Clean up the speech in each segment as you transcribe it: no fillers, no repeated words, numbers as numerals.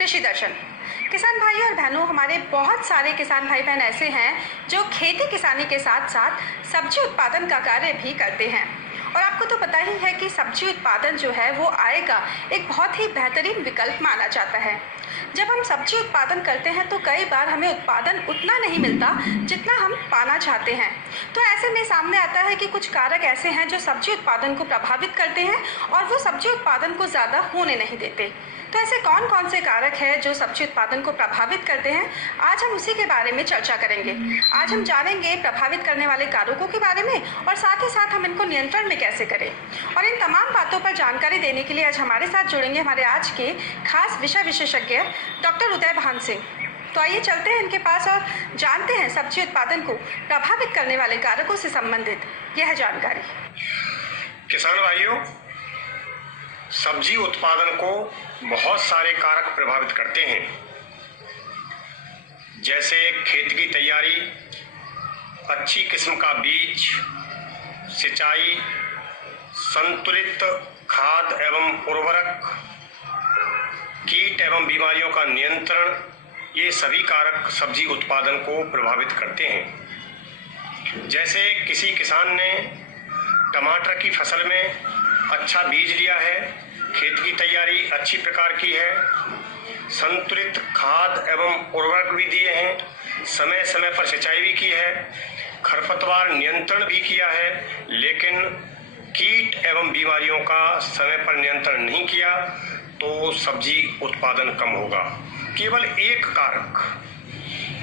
कृषि दर्शन। किसान भाइयों और बहनों, हमारे बहुत सारे किसान भाई बहन ऐसे हैं जो खेती किसानी के साथ साथ सब्जी उत्पादन का कार्य भी करते हैं। और आपको तो पता ही है कि सब्जी उत्पादन जो है वो आय का एक बहुत ही बेहतरीन विकल्प माना जाता है। जब हम सब्जी उत्पादन करते हैं तो कई बार हमें उत्पादन उतना नहीं मिलता जितना हम पाना चाहते हैं। तो ऐसे में सामने आता है कि कुछ कारक ऐसे हैं जो सब्जी उत्पादन को प्रभावित करते हैं और वो सब्जी उत्पादन को ज़्यादा होने नहीं देते। तो ऐसे कौन कौन से कारक हैं जो सब्जी उत्पादन को प्रभावित करते हैं, आज हम उसी के बारे में चर्चा करेंगे। आज हम जानेंगे प्रभावित करने वाले कारकों के बारे में और साथ ही साथ हम इनको नियंत्रण में कैसे करें। और इन तमाम बातों पर जानकारी देने के लिए आज हमारे साथ जुड़ेंगे हमारे आज के खास विषय विशेषज्ञ डॉक्टर उदय भान सिंह। तो आइए चलते हैं इनके पास और जानते हैं सब्जी उत्पादन को प्रभावित करने वाले कारकों से संबंधित यह जानकारी। किसान भाइयों, सब्जी उत्पादन को बहुत सारे कारक प्रभावित करते हैं, जैसे खेत की तैयारी, अच्छी किस्म का बीज, सिंचाई, संतुलित खाद एवं उर्वरक, कीट एवं बीमारियों का नियंत्रण। ये सभी कारक सब्जी उत्पादन को प्रभावित करते हैं। जैसे किसी किसान ने टमाटर की फसल में अच्छा बीज लिया है, खेत की तैयारी अच्छी प्रकार की है, संतुलित खाद एवं उर्वरक भी दिए हैं, समय समय पर सिंचाई भी की है, खरपतवार नियंत्रण भी किया है, लेकिन कीट एवं बीमारियों का समय पर नियंत्रण नहीं किया, तो सब्जी उत्पादन कम होगा। केवल एक कारक,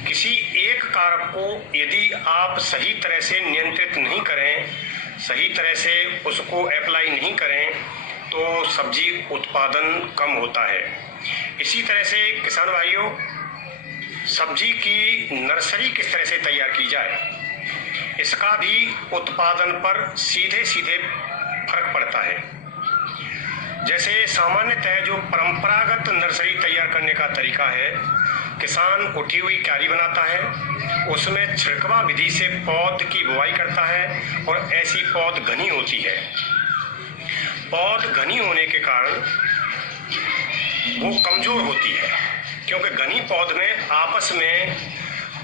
किसी एक कारक को यदि आप सही तरह से नियंत्रित नहीं करें, सही तरह से उसको अप्लाई नहीं करें, तो सब्जी उत्पादन कम होता है। इसी तरह से किसान भाइयों, सब्जी की नर्सरी किस तरह से तैयार की जाए, इसका भी उत्पादन पर सीधे सीधे फर्क पड़ता है। जैसे सामान्यतः जो परंपरागत नर्सरी तैयार करने का तरीका है, किसान उठी हुई क्यारी बनाता है, उसमें छिड़कवा विधि से पौध की बुआई करता है और ऐसी पौध घनी होती है। पौध घनी होने के कारण वो कमजोर होती है, क्योंकि घनी पौध में आपस में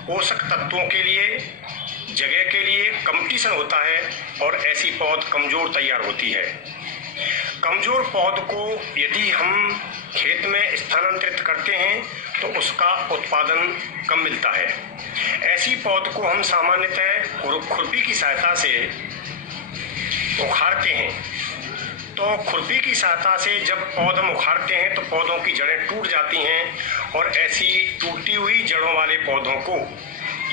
पोषक तत्वों के लिए, जगह के लिए कंपटीशन होता है और ऐसी पौध कमजोर तैयार होती है। कमजोर पौध को यदि हम खेत में स्थानांतरित करते हैं तो उसका उत्पादन कम मिलता है। ऐसी पौध को हम सामान्यतः खुरपी की सहायता से उखाड़ते हैं। तो खुरपी की सहायता से जब पौध हम उखाड़ते हैं तो पौधों की जड़ें टूट जाती हैं और ऐसी टूटी हुई जड़ों वाले पौधों को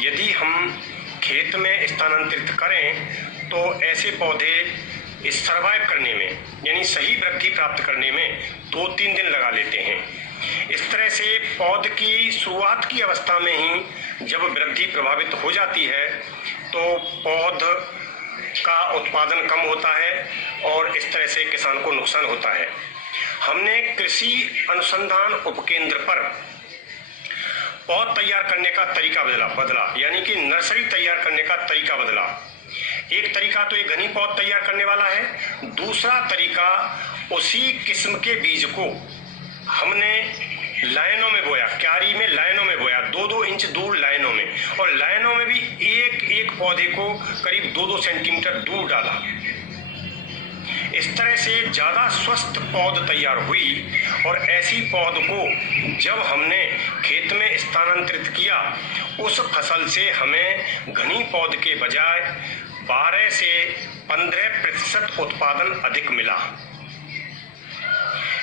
यदि हम खेत में स्थानांतरित करें तो ऐसे पौधे इस सर्वाइव करने में, यानी सही वृद्धि प्राप्त करने में 2-3 दिन लगा लेते हैं। इस तरह से पौध की शुरुआत की अवस्था में ही जब वृद्धि प्रभावित हो जाती है तो पौध का उत्पादन कम होता है और इस तरह से किसान को नुकसान होता है। हमने कृषि अनुसंधान उपकेंद्र पर पौध तैयार करने का तरीका बदला, यानी कि नर्सरी तैयार करने का तरीका बदला। एक तरीका तो ये घनी पौध तैयार करने वाला है, दूसरा तरीका उसी किस्म के बीज को हमने लाइनों में बोया, क्यारी में लाइनों में बोया, 2-2 इंच दूर लाइनों में, और लाइनों में भी एक एक पौधे को करीब 2-2 सेंटीमीटर दूर डाला। इस तरह से ज्यादा स्वस्थ पौध तैयार हुई और ऐसी पौध को जब हमने खेत में स्थानांतरित किया, उस फसल से हमें घनी पौध के बजाय 12 से 15% उत्पादन अधिक मिला।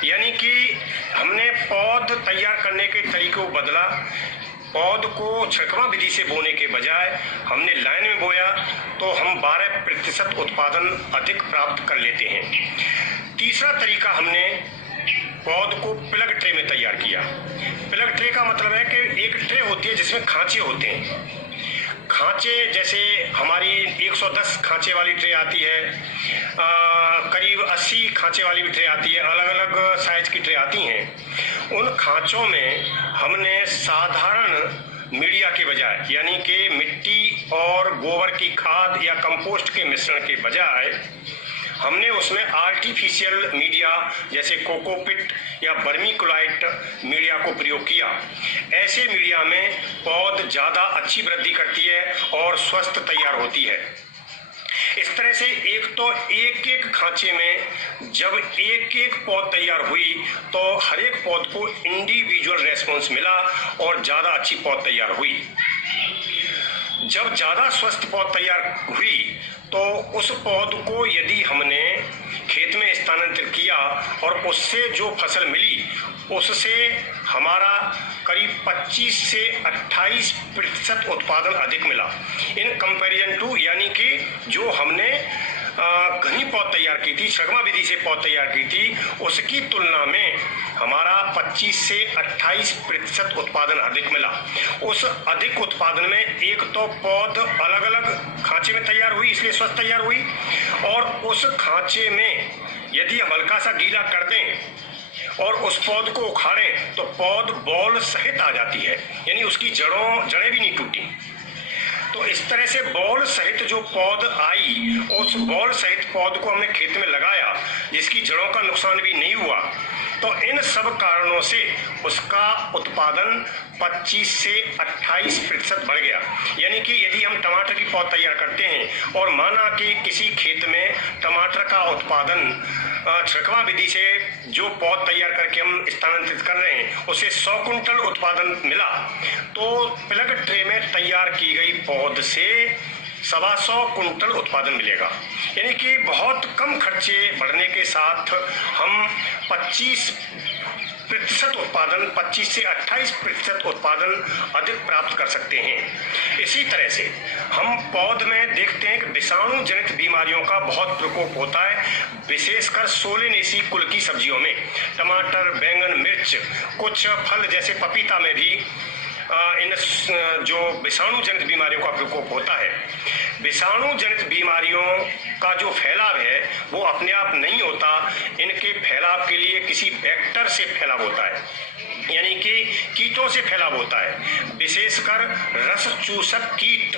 यानी कि हमने पौध तैयार करने के तरीकों को बदला। पौध को छिड़कवा विधि से बोने के बजाय हमने लाइन में बोया तो हम 12% उत्पादन अधिक प्राप्त कर लेते हैं। तीसरा तरीका, हमने पौध को प्लग ट्रे में तैयार किया। प्लग ट्रे का मतलब है कि एक ट्रे होती है जिसमें खांचे होते हैं। खांचे जैसे हमारी 110 खांचे वाली ट्रे आती है, करीब 80 खांचे वाली भी ट्रे आती है, अलग अलग साइज की ट्रे आती हैं। उन खांचों में हमने साधारण मीडिया के बजाय, यानी कि मिट्टी और गोबर की खाद या कंपोस्ट के मिश्रण के बजाय हमने उसमें आर्टिफिशियल मीडिया जैसे कोकोपिट या वर्मीकुलाइट मीडिया को प्रयोग किया। ऐसे मीडिया में पौध ज़्यादा अच्छी वृद्धि करती है और स्वस्थ तैयार होती है। इस तरह से एक तो एक एक खांचे में जब एक एक पौध तैयार हुई तो हर एक पौध को इंडिविजुअल रेस्पॉन्स मिला और ज़्यादा अच्छी पौध तैयार हुई। जब ज़्यादा स्वस्थ पौध तैयार हुई तो उस पौध को यदि हमने खेत में स्थानांतरित किया और उससे जो फसल मिली उससे हमारा करीब 25 से 28% उत्पादन अधिक मिला इन कंपैरिजन टू, यानी कि जो हमने घनी पौध तैयार की थी, छगमा विधि से पौध तैयार की थी, उसकी तुलना में हमारा 25 से 28% उत्पादन अधिक मिला। उस अधिक उत्पादन में एक तो पौध अलग अलग खांचे में तैयार हुई इसलिए स्वस्थ तैयार हुई, और उस खांचे में यदि हम हल्का सा गीला कर दें और उस पौध को उखाड़ें तो पौध बॉल सहित आ जाती है, यानी उसकी जड़ें भी नहीं टूटी। तो इस तरह से बॉल सहित जो पौध आई, उस बॉल सहित पौध को हमने खेत में लगाया जिसकी जड़ों का नुकसान भी नहीं हुआ। तो इन सब कारणों से उसका उत्पादन 25 से 28% बढ़ गया। यानी कि यदि हम टमाटर की पौध तैयार करते हैं और माना कि किसी खेत में टमाटर का उत्पादन छिड़कवा विधि से जो पौध तैयार करके हम स्थानांतरित कर रहे हैं उसे 100 कुंटल उत्पादन मिला, तो प्लग ट्रे में तैयार की गई पौध से 125 कुंटल उत्पादन मिलेगा। यानी कि बहुत कम खर्चे बढ़ने के साथ हम 25% उत्पादन, 25 से 28% उत्पादन अधिक प्राप्त कर सकते हैं। इसी तरह से हम पौध में देखते हैं कि विषाणु जनित बीमारियों का बहुत प्रकोप होता है, विशेषकर सोलेनेसी कुल की सब्जियों में, टमाटर, बैंगन, मिर्च, कुछ फल जैसे पपीता में भी इन जो विषाणु जनित बीमारियों का प्रकोप होता है। विषाणु जनित बीमारियों का जो फैलाव है वो अपने आप नहीं होता, इनके फैलाव के लिए किसी वेक्टर से फैलाव होता है, यानी कि कीटों से फैलाव होता है। विशेषकर रस चूसक कीट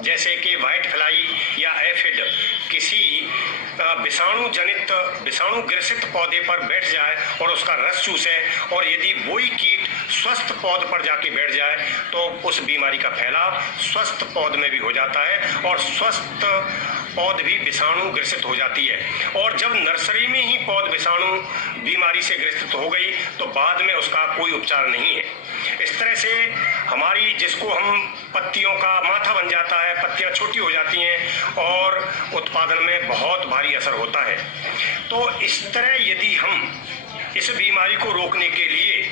जैसे कि व्हाइट फ्लाई या एफिड किसी विषाणु ग्रसित पौधे पर बैठ जाए और उसका रस चूसे, और यदि वही कीट स्वस्थ पौध पर जाके बैठ जाए तो उस बीमारी का फैलाव स्वस्थ पौध में भी हो जाता है और स्वस्थ पौध भी विषाणु ग्रसित हो जाती है। और जब नर्सरी में ही पौध विषाणु बीमारी से ग्रसित हो गई तो बाद में उसका कोई उपचार नहीं है। इस तरह से हमारी, जिसको हम पत्तियों का माथा बन जाता है, पत्तियां छोटी हो जाती हैं और उत्पादन में बहुत भारी असर होता है। तो इस तरह यदि हम इस बीमारी को रोकने के लिए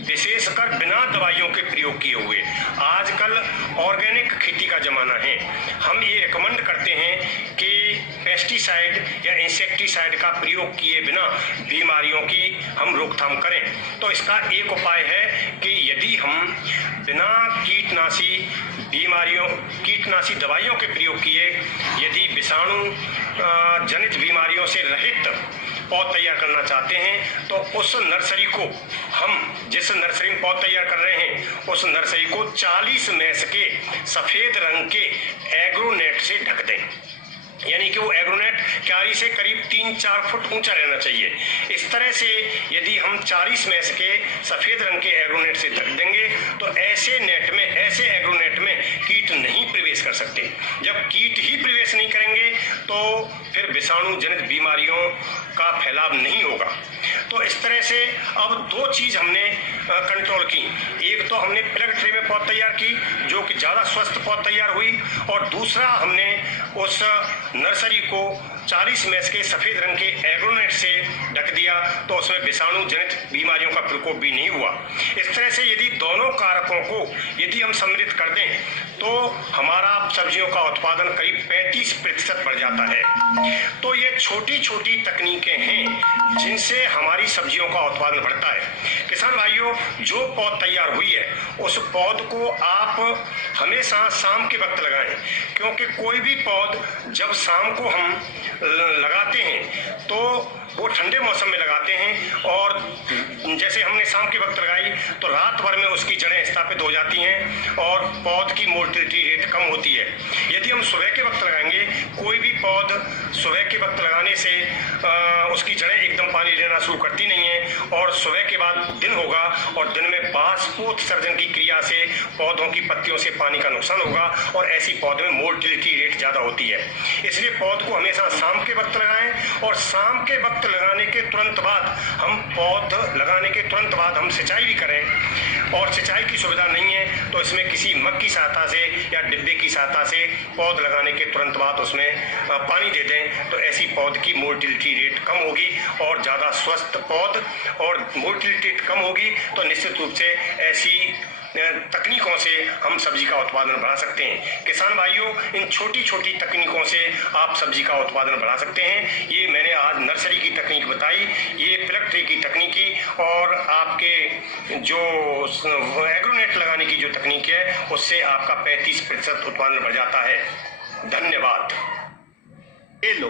विशेषकर बिना दवाइयों के प्रयोग किए हुए, आजकल ऑर्गेनिक खेती का जमाना है, हम ये रिकमेंड करते हैं कि पेस्टिसाइड या इंसेक्टिसाइड का प्रयोग किए बिना बीमारियों की हम रोकथाम करें। तो इसका एक उपाय है कि यदि हम बिना कीटनाशी दवाइयों के प्रयोग किए यदि विषाणु जनित बीमारियों से रहित पौध तैयार करना चाहते हैं तो उस नर्सरी को, हम जिस नर्सरी में पौध तैयार कर रहे हैं उस नर्सरी को 40 मैस के सफेद रंग के एग्रोनेट से ढक दें। यानी कि वो एग्रोनेट क्यारी से करीब 3-4 फुट ऊंचा रहना चाहिए। इस तरह से यदि हम 40 मैस के सफेद रंग के एग्रोनेट से ढक देंगे तो ऐसे एग्रोनेट में कीट नहीं प्रवेश कर सकते। जब कीट ही प्रवेश नहीं करेंगे तो फिर विषाणु जनित बीमारियों का फैलाव नहीं होगा। तो इस तरह से अब दो चीज हमने कंट्रोल की, एक तो हमने प्लग ट्रे में पौध तैयार की जो कि ज़्यादा स्वस्थ पौध तैयार हुई, और दूसरा हमने उस नर्सरी को 40 मैस के सफेद रंग के एग्रोनेट से ढक दिया तो उसमें विषाणु जनित बीमारियों का प्रकोप भी नहीं हुआ। इस तरह से यदि दोनों कारकों को यदि हम सम्मिलित कर दें तो हमारा सब्जियों का उत्पादन करीब 35% बढ़ जाता है। तो ये छोटी छोटी तकनीकें हैं जिनसे हमारी सब्जियों का उत्पादन बढ़ता है। किसान भाइयों, जो पौध तैयार हुई है उस पौध को आप हमेशा शाम के वक्त लगाएं, क्योंकि कोई भी पौध जब शाम को हम लगाते हैं तो वो ठंडे मौसम में लगाते हैं, और जैसे हमने शाम के वक्त लगाई तो रात भर में उसकी जड़ें स्थापित हो जाती हैं और पौध की मोर्टिलिटी रेट कम होती है। यदि हम सुबह के वक्त लगाएंगे, कोई भी पौध सुबह के वक्त लगाने से उसकी जड़ें एकदम पानी लेना शुरू करती नहीं है और सुबह के बाद दिन होगा और दिन में बाष्पोत्सर्जन की क्रिया से पौधों की पत्तियों से पानी का नुकसान होगा और ऐसी पौधे में मोर्टिलिटी रेट ज़्यादा होती है। इसलिए पौध को हमेशा शाम के वक्त लगाएं और शाम के वक्त लगाने के तुरंत बाद हम सिंचाई भी करें। और सिंचाई की सुविधा नहीं है तो इसमें किसी मग की सहायता से या डिब्बे की सहायता से पौध लगाने के तुरंत बाद उसमें पानी दे दें, तो ऐसी पौध की मोर्टिलिटी रेट कम होगी और ज़्यादा स्वस्थ पौध और मोर्टिलिटी रेट कम होगी तो निश्चित रूप से ऐसी तकनीकों से हम सब्जी का उत्पादन बढ़ा सकते हैं। किसान भाइयों, इन छोटी छोटी तकनीकों से आप सब्जी का उत्पादन बढ़ा सकते हैं। ये मैंने आज नर्सरी की तकनीक बताई, ये प्लग ट्रे की तकनीकी और आपके जो एग्रोनेट लगाने की जो तकनीक है उससे आपका 35% उत्पादन बढ़ जाता है। धन्यवाद। ये लो